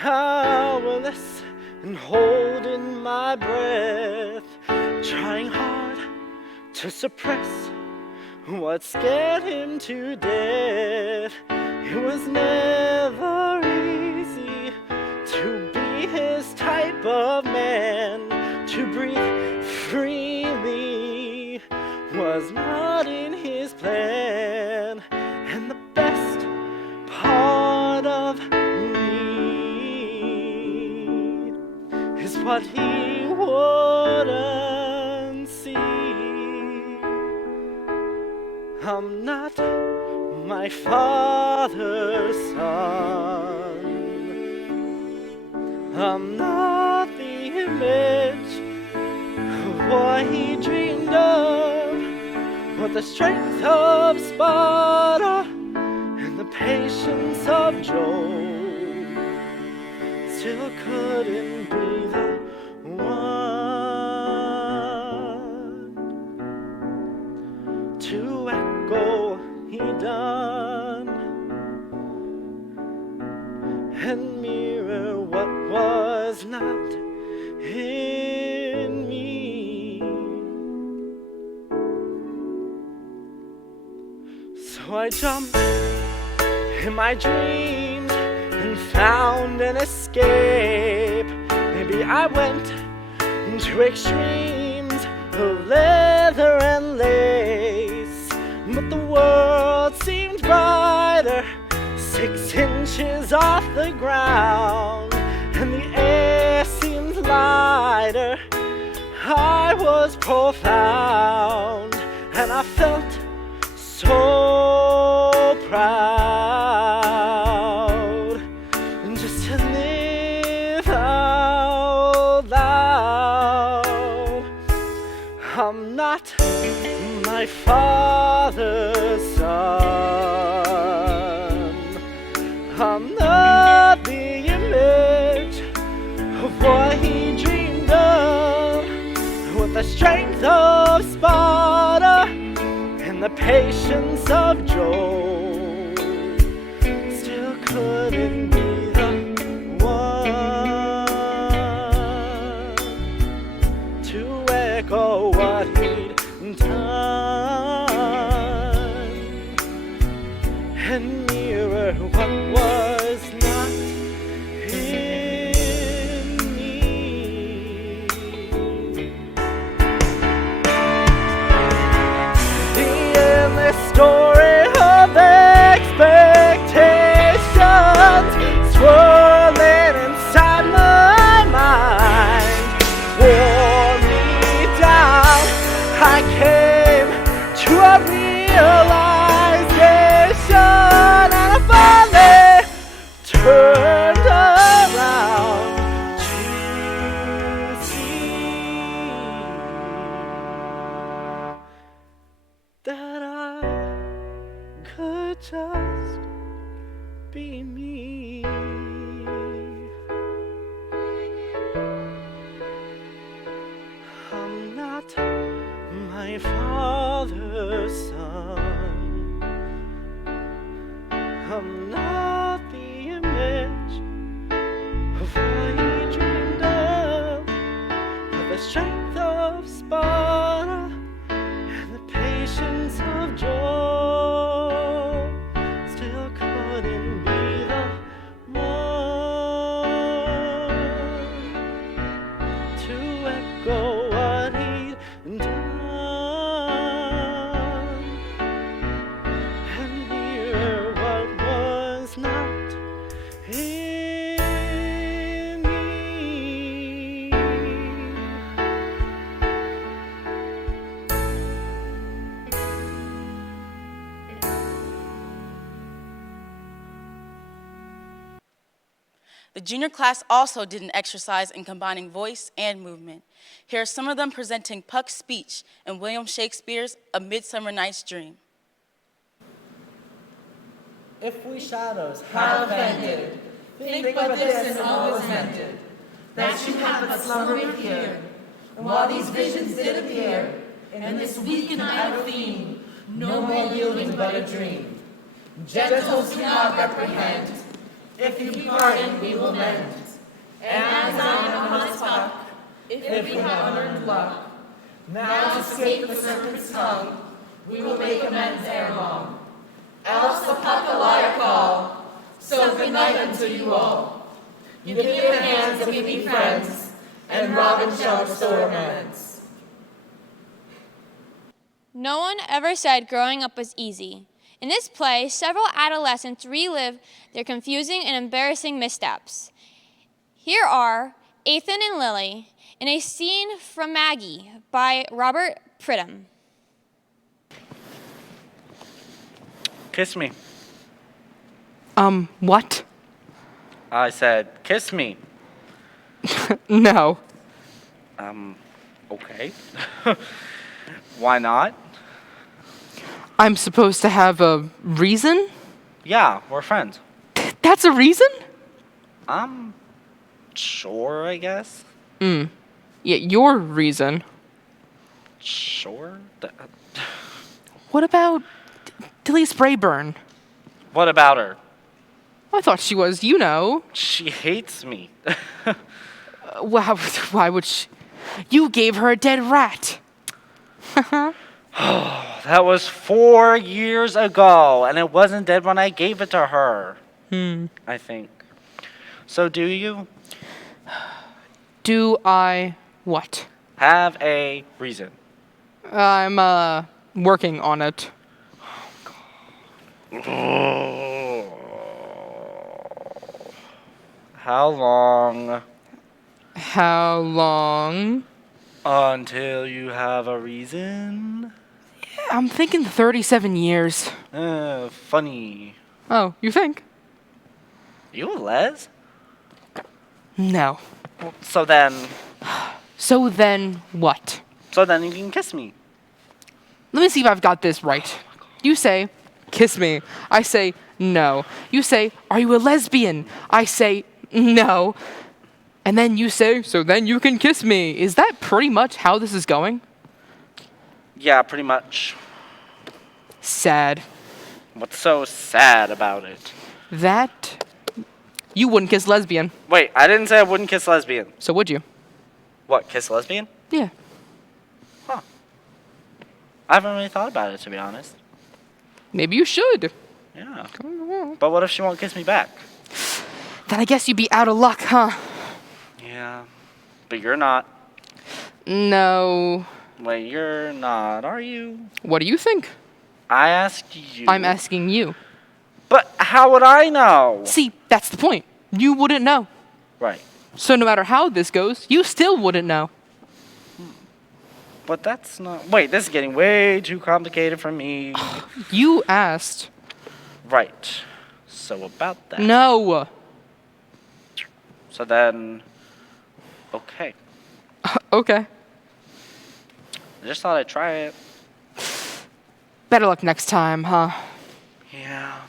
powerless and holding my breath, trying hard to suppress what scared him to death. It was never easy to be his type of man. To breathe freely was not in his plan. And the best part of me is what he wouldn't see. I'm not my father's son. I'm not the image of what he dreamed of, with the strength of Sparta and the patience of Job. Still couldn't be the one to echo he done and mirror what was not in me. So I jumped in my dreams and found an escape. Maybe I went to extremes of leather and lace, but the world seemed brighter 6 inches off the ground, and the air seemed lighter. I was profound, and I felt so proud just to live out loud. I'm not my father's son. I'm not the image of what he dreamed of, with the strength of Sparta and the patience of Job. Still couldn't be the one to echo what he'd done and mirror what was not in me. The endless story of expectations swirling inside my mind wore me down. I came to a realization, and I finally turned around to see that I could just be me. I'm not my father's son. I'm I'm not the image of what he dreamed of, but the strength of Sparta and the patience of Joe still couldn't be the one to echo what he'd done and hear what was not in me. The junior class also did an exercise in combining voice and movement. Here are some of them presenting Puck's speech in William Shakespeare's A Midsummer Night's Dream. If we shadows have offended, think but this and all was mended, that you have but slumbered here, and while these visions did appear, in this weak and idle theme, no more yielding but a dream. Gentles do not reprehend, if you pardon we will mend, and as I am honest Puck, if we have unearned luck, now to escape the serpent's tongue, we will make amends ere long. Else the Puck a liar call, so good night unto you all. You give your hands and we be friends, and Robin shall restore amends. No one ever said growing up was easy. In this play, several adolescents relive their confusing and embarrassing missteps. Here are Ethan and Lily in a scene from Maggie by Robert Pridham. Kiss me. What? I said, kiss me. No. Okay. Why not? I'm supposed to have a reason? Yeah, we're friends. That's a reason? Sure, I guess. Yeah, your reason. Sure. What about Tilly Sprayburn? What about her? I thought she was, you know. She hates me. Why would she? You gave her a dead rat. That was 4 years ago, and it wasn't dead when I gave it to her. I think. So do you? Do I what? Have a reason. I'm, working on it. How long? How long? Until you have a reason? Yeah, I'm thinking 37 years. Funny. Oh, you think? You a les? No. So then... So then what? So then you can kiss me. Let me see if I've got this right. You say, kiss me. I say, no. You say, are you a lesbian? I say, no. And then you say, so then you can kiss me. Is that pretty much how this is going? Yeah, pretty much. Sad. What's so sad about it? That you wouldn't kiss lesbian. Wait, I didn't say I wouldn't kiss lesbian. So would you? What, kiss lesbian? Yeah. Huh. I haven't really thought about it, to be honest. Maybe you should. Yeah. But what if she won't kiss me back? Then I guess you'd be out of luck, huh? Yeah. But you're not. No. Wait, you're not, are you? What do you think? I asked you. I'm asking you. But how would I know? See, that's the point. You wouldn't know. Right. So no matter how this goes, you still wouldn't know. But that's not... Wait, this is getting way too complicated for me. You asked. Right. So about that. No. So then... Okay. Okay. I just thought I'd try it. Better luck next time, huh? Yeah.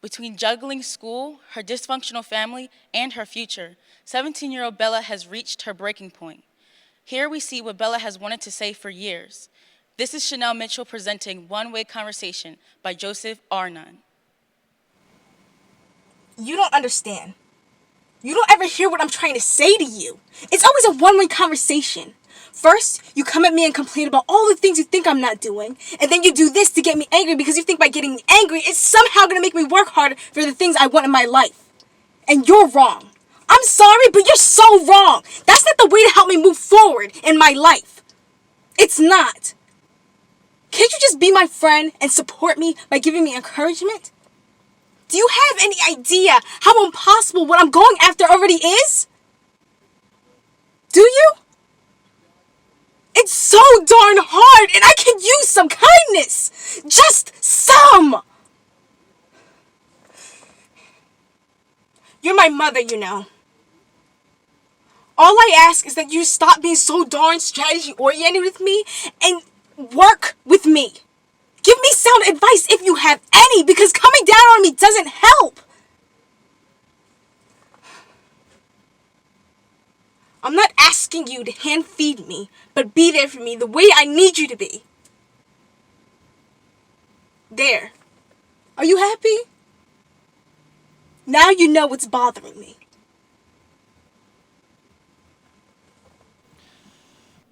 Between juggling school, her dysfunctional family, and her future, 17-year-old Bella has reached her breaking point. Here we see what Bella has wanted to say for years. This is Chanel Mitchell presenting One Way Conversation by Joseph Arnon. You don't understand. You don't ever hear what I'm trying to say to you. It's always a one-way conversation. First, you come at me and complain about all the things you think I'm not doing, and then you do this to get me angry because you think by getting me angry, it's somehow going to make me work harder for the things I want in my life. And you're wrong. I'm sorry, but you're so wrong. That's not the way to help me move forward in my life. It's not. Can't you just be my friend and support me by giving me encouragement? Do you have any idea how impossible what I'm going after already is? Do you? It's so darn hard, and I can use some kindness. Just some. You're my mother, you know. All I ask is that you stop being so darn strategy-oriented with me and work with me. Give me sound advice if you have any, because coming down on me doesn't help. I'm not asking you to hand feed me, but be there for me the way I need you to be. There. Are you happy? Now you know what's bothering me.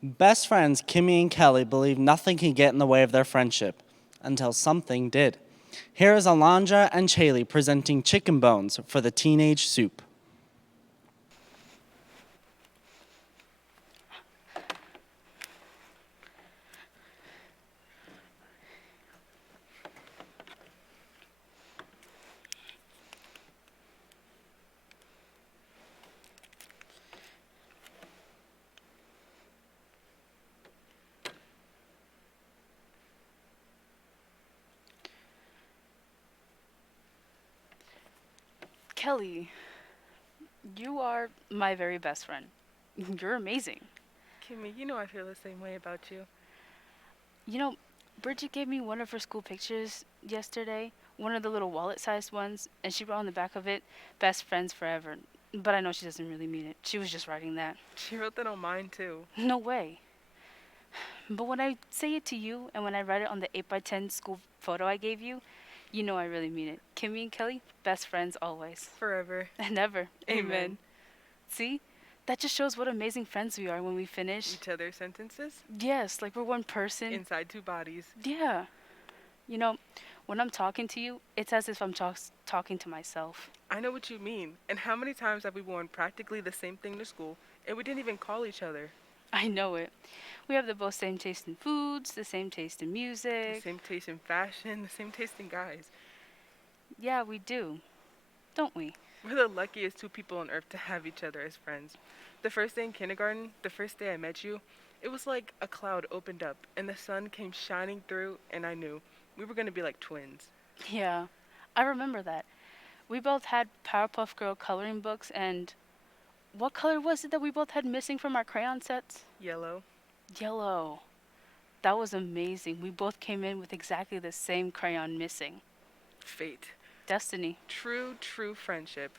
Best friends Kimmy and Kelly believe nothing can get in the way of their friendship, until something did. Here is Alondra and Chaley presenting Chicken Bones for the Teenage Soup. Kelly, you are my very best friend. You're amazing. Kimmy, you know I feel the same way about you. You know, Bridget gave me one of her school pictures yesterday, one of the little wallet-sized ones, and she wrote on the back of it, "Best friends forever." But I know she doesn't really mean it. She was just writing that. She wrote that on mine too. No way. But when I say it to you and when I write it on the 8x10 school photo I gave you, you know I really mean it. Kimmy and Kelly, best friends always. Forever. And ever. Amen. See? That just shows what amazing friends we are when we finish. Each other's sentences? Yes, like we're one person. Inside two bodies. Yeah. You know, when I'm talking to you, it's as if I'm talking to myself. I know what you mean. And how many times have we worn practically the same thing to school, and we didn't even call each other? I know it. We have the both same taste in foods, the same taste in music. The same taste in fashion, the same taste in guys. Yeah, we do. Don't we? We're the luckiest two people on earth to have each other as friends. The first day in kindergarten, the first day I met you, it was like a cloud opened up and the sun came shining through, and I knew we were going to be like twins. Yeah, I remember that. We both had Powerpuff Girl coloring books, and what color was it that we both had missing from our crayon sets? Yellow. Yellow. That was amazing. We both came in with exactly the same crayon missing. Fate. Destiny. True, true friendship.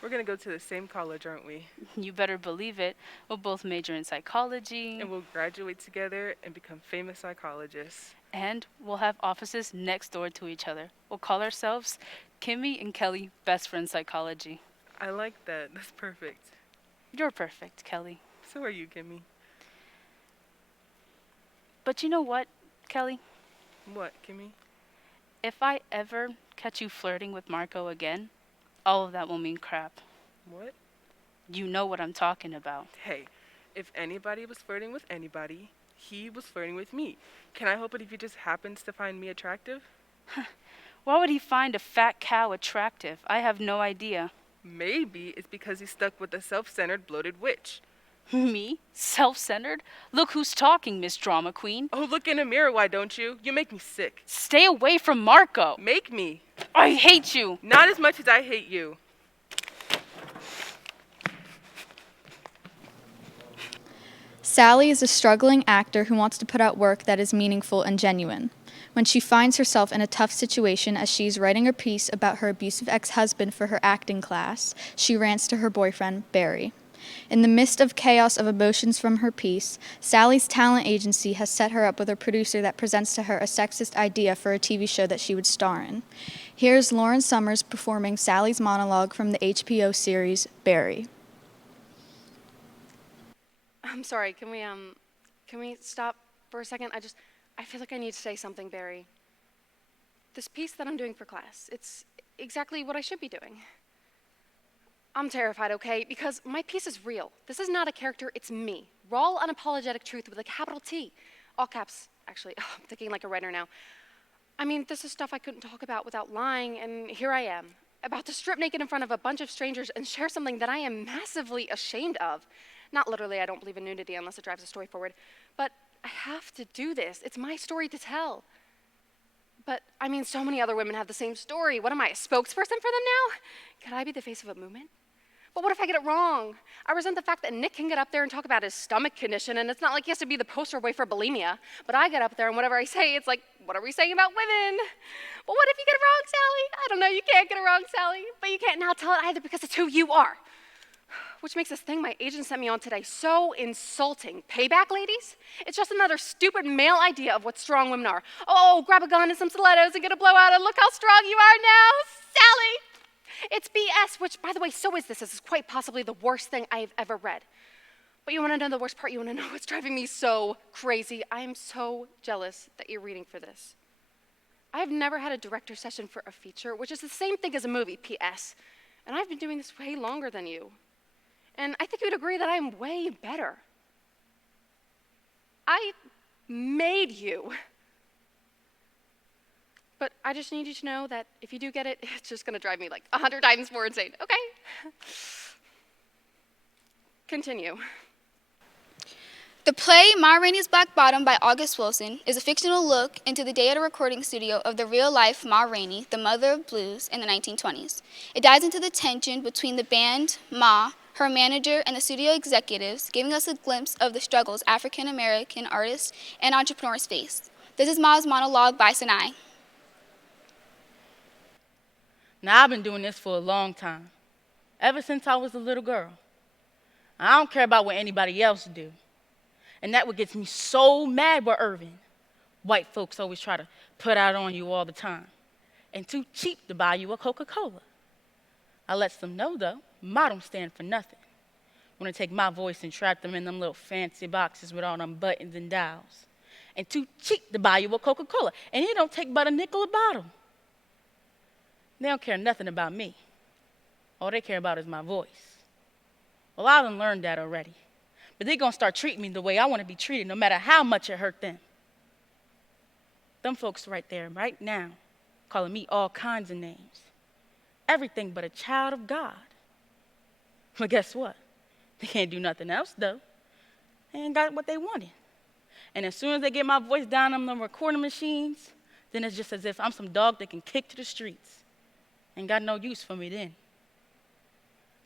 We're going to go to the same college, aren't we? You better believe it. We'll both major in psychology. And we'll graduate together and become famous psychologists. And we'll have offices next door to each other. We'll call ourselves Kimmy and Kelly Best Friend Psychology. I like that. That's perfect. You're perfect, Kelly. So are you, Kimmy. But you know what, Kelly? What, Kimmy? If I ever catch you flirting with Marco again, all of that will mean crap. What? You know what I'm talking about. Hey, if anybody was flirting with anybody, he was flirting with me. Can I help it if he just happens to find me attractive? Why would he find a fat cow attractive? I have no idea. Maybe it's because he's stuck with a self-centered, bloated witch. Me? Self-centered? Look who's talking, Miss Drama Queen. Oh, look in a mirror, why don't you? You make me sick. Stay away from Marco. Make me. I hate you. Not as much as I hate you. Sally is a struggling actor who wants to put out work that is meaningful and genuine. When she finds herself in a tough situation as she's writing a piece about her abusive ex-husband for her acting class, she rants to her boyfriend, Barry. In the midst of chaos of emotions from her piece, Sally's talent agency has set her up with a producer that presents to her a sexist idea for a TV show that she would star in. Here's Lauren Summers performing Sally's monologue from the HBO series Barry. I'm sorry, can we stop for a second? I feel like I need to say something, Barry. This piece that I'm doing for class, it's exactly what I should be doing. I'm terrified, okay? Because my piece is real. This is not a character, it's me. Raw, unapologetic truth with a capital T. All caps, actually. Oh, I'm thinking like a writer now. I mean, this is stuff I couldn't talk about without lying, and here I am, about to strip naked in front of a bunch of strangers and share something that I am massively ashamed of. Not literally, I don't believe in nudity unless it drives the story forward, but I have to do this. It's my story to tell. But, I mean, so many other women have the same story. What am I, a spokesperson for them now? Could I be the face of a movement? But what if I get it wrong? I resent the fact that Nick can get up there and talk about his stomach condition, and it's not like he has to be the poster boy for bulimia. But I get up there, and whatever I say, it's like, what are we saying about women? But what if you get it wrong, Sally? I don't know, you can't get it wrong, Sally. But you can't now tell it either because it's who you are. Which makes this thing my agent sent me on today so insulting. Payback, ladies? It's just another stupid male idea of what strong women are. Oh, grab a gun and some stilettos and get a blowout and look how strong you are now, Sally! It's BS, which, by the way, so is this. This is quite possibly the worst thing I've ever read. But you want to know the worst part? You want to know what's driving me so crazy? I am so jealous that you're reading for this. I've never had a director session for a feature, which is the same thing as a movie, PS. And I've been doing this way longer than you. And I think you'd agree that I'm way better. I made you. But I just need you to know that if you do get it, it's just gonna drive me like 100 times more insane, okay? Continue. The play Ma Rainey's Black Bottom by August Wilson is a fictional look into the day at a recording studio of the real-life Ma Rainey, the mother of blues, in the 1920s. It dives into the tension between the band, Ma, her manager, and the studio executives, giving us a glimpse of the struggles African-American artists and entrepreneurs face. This is Ma's monologue by Sinai. Now, I've been doing this for a long time, ever since I was a little girl. I don't care about what anybody else do. And that what gets me so mad with Irvin. White folks always try to put out on you all the time. And too cheap to buy you a Coca-Cola. I lets them know, though, Ma don't stand for nothing. Want to take my voice and trap them in them little fancy boxes with all them buttons and dials. And too cheap to buy you a Coca-Cola. And it don't take but a nickel a bottle. They don't care nothing about me. All they care about is my voice. Well, I done learned that already. But they're going to start treating me the way I want to be treated, no matter how much it hurt them. Them folks right there, right now, calling me all kinds of names. Everything but a child of God. But guess what? They can't do nothing else, though. They ain't got what they wanted. And as soon as they get my voice down on them recording machines, then it's just as if I'm some dog they can kick to the streets. Ain't got no use for me then.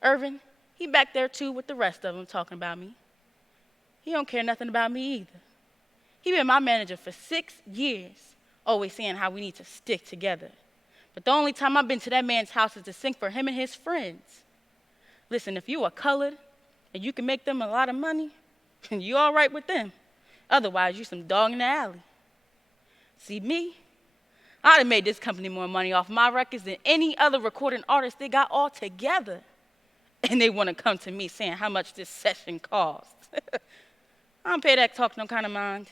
Irvin, he back there too with the rest of them talking about me. He don't care nothing about me either. He been my manager for 6 years, always saying how we need to stick together. But the only time I've been to that man's house is to sing for him and his friends. Listen, if you are colored and you can make them a lot of money, you all right with them. Otherwise, you some dog in the alley. See, me, I'd have made this company more money off my records than any other recording artist they got all together. And they want to come to me saying how much this session costs. I don't pay that talk no kind of mind.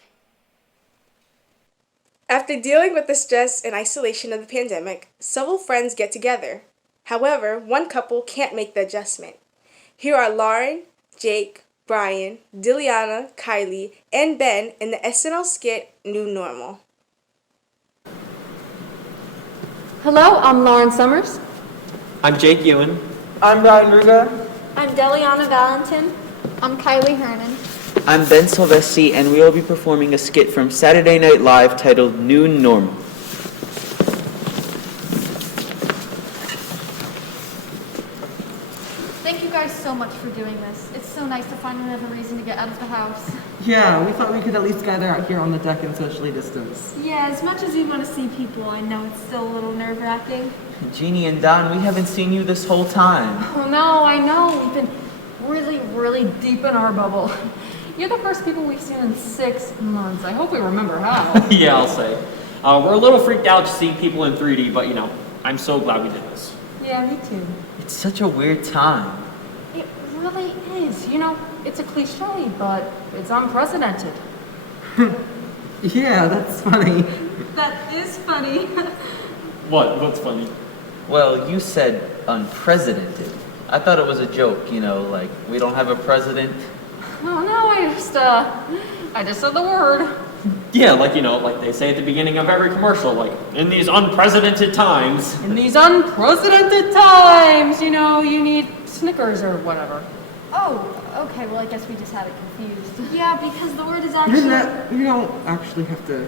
After dealing with the stress and isolation of the pandemic, several friends get together. However, one couple can't make the adjustment. Here are Lauren, Jake, Brian, Diliana, Kylie, and Ben in the SNL skit New Normal. Hello, I'm Lauren Summers. I'm Jake Ewan. I'm Brian Ruga. I'm Deliana Valentin. I'm Kylie Hernan. I'm Ben Silvestri, and we will be performing a skit from Saturday Night Live titled New Normal. Thank you guys so much for doing this. It's so nice to finally have a reason to get out of the house. Yeah, we thought we could at least gather out here on the deck and socially distance. Yeah, as much as we want to see people, I know it's still a little nerve-wracking. Jeannie and Don, we haven't seen you this whole time. Oh no, I know. really, really deep in our bubble. You're the first people we've seen in 6 months. I hope we remember how. Yeah, I'll say. We're a little freaked out to see people in 3D, but I'm so glad we did this. Yeah, me too. It's such a weird time. It really is. It's a cliche, but it's unprecedented. Yeah, that's funny. That is funny. What's funny? Well, you said unprecedented. I thought it was a joke, like we don't have a president. Oh no, I just said the word. Yeah, like they say at the beginning of every commercial, like, in these unprecedented times. In these unprecedented times, you need Snickers or whatever. Oh, okay, well I guess we just had it confused. Yeah, because the word is actually... You don't actually have to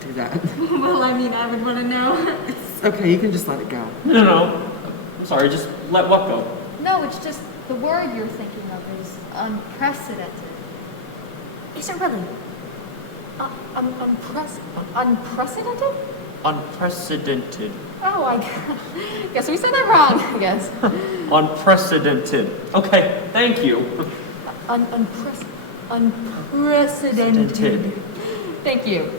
do that. Well, I mean, I would want to know. It's okay, you can just let it go. No. I'm sorry, just let what go? No, it's just the word you're thinking of is unprecedented. Is it really? Unprecedented? Unprecedented. Oh, I guess we said that wrong, I guess. Unprecedented. Okay, thank you. Unprecedented. Thank you.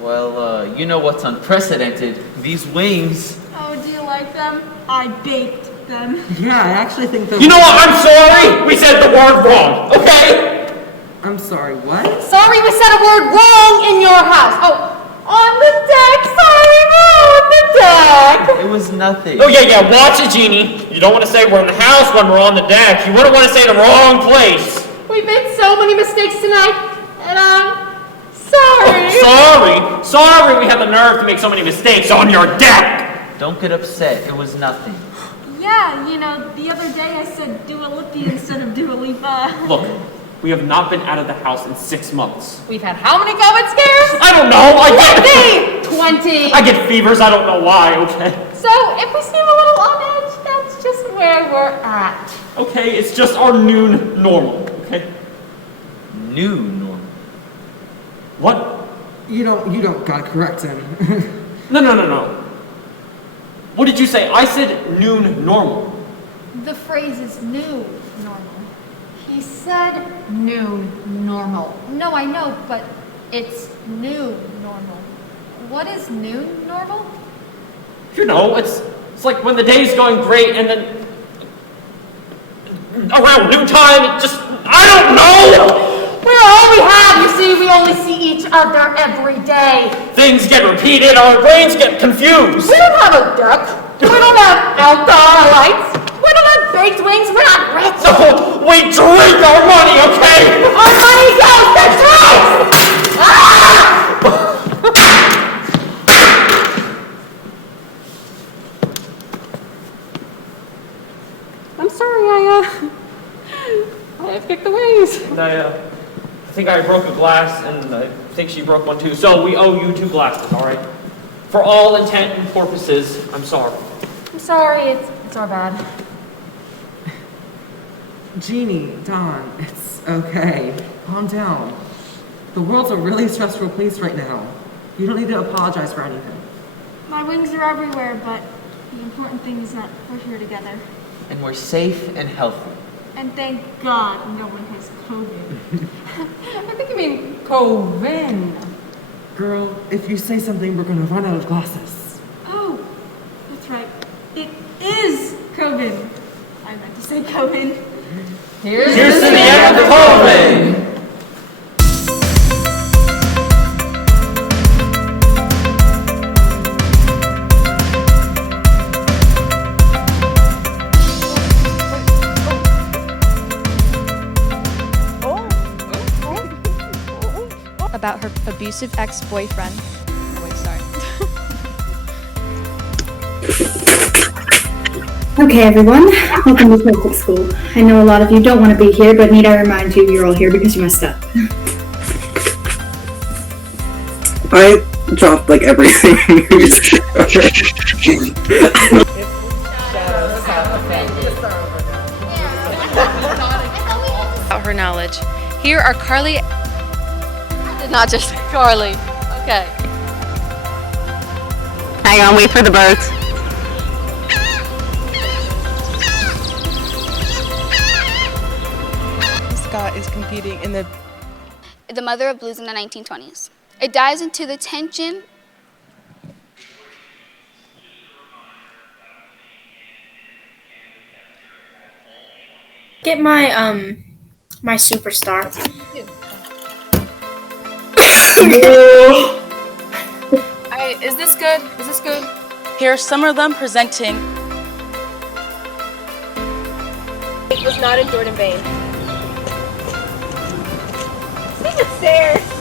Well, you know what's unprecedented? These wings. Oh, do you like them? I baked them. Yeah, I actually think You know what? I'm sorry! We said the word wrong, okay? I'm sorry, what? Sorry, we said a word wrong in your house. Oh, on the deck. Sorry, on the deck. It was nothing. Oh, yeah, watch it, Jeannie. You don't want to say we're in the house when we're on the deck. You wouldn't want to say the wrong place. We made so many mistakes tonight, and I'm sorry. Oh, sorry we had the nerve to make so many mistakes on your deck. Don't get upset. It was nothing. Yeah, the other day I said Dua Lippy instead of Dua Lipa. Look, we have not been out of the house in 6 months. We've had how many COVID scares? I don't know. 20. I get fevers. I don't know why, okay? So if we seem a little on edge, that's just where we're at. Okay, it's just our noon normal, okay? New normal. What? You don't gotta correct him. No. What did you say? I said noon normal. The phrase is new normal. He said noon normal. No, I know, but it's new normal. What is new normal? It's like when the day's going great and then around noontime, I don't know! We're all we have, you see. We only see each other every day. Things get repeated, our brains get confused. We don't have a duck. We don't have outdoor lights. We don't have baked wings. We're not rich. No, we drink our money, okay? Our money goes to drugs! Ah! I'm sorry, I picked the wings. I think I broke a glass, and I think she broke one too. So we owe you 2 glasses, all right? For all intent and purposes, I'm sorry. I'm sorry, it's our bad. Jeannie, Don, it's okay. Calm down. The world's a really stressful place right now. You don't need to apologize for anything. My wings are everywhere, but the important thing is that we're here together. And we're safe and healthy. And thank God no one has COVID. I think you mean Coven. Girl, if you say something, we're gonna run out of glasses. Oh, that's right. It is COVID. I meant to say COVID. Here's to the end of COVID! About her abusive ex-boyfriend. Oh, wait, sorry. Okay, everyone. Welcome to public school. I know a lot of you don't want to be here, but need I remind you, you're all here because you messed up. I dropped like everything. About her knowledge. Here are Carly. Not just Carly. Okay. Hang on, wait for the birds. that is competing in the mother of blues in the 1920s. It dives into the tension. Get my my superstar. Is this good? Is this good? Here are some of them presenting. It was not endured in vain. Stay there.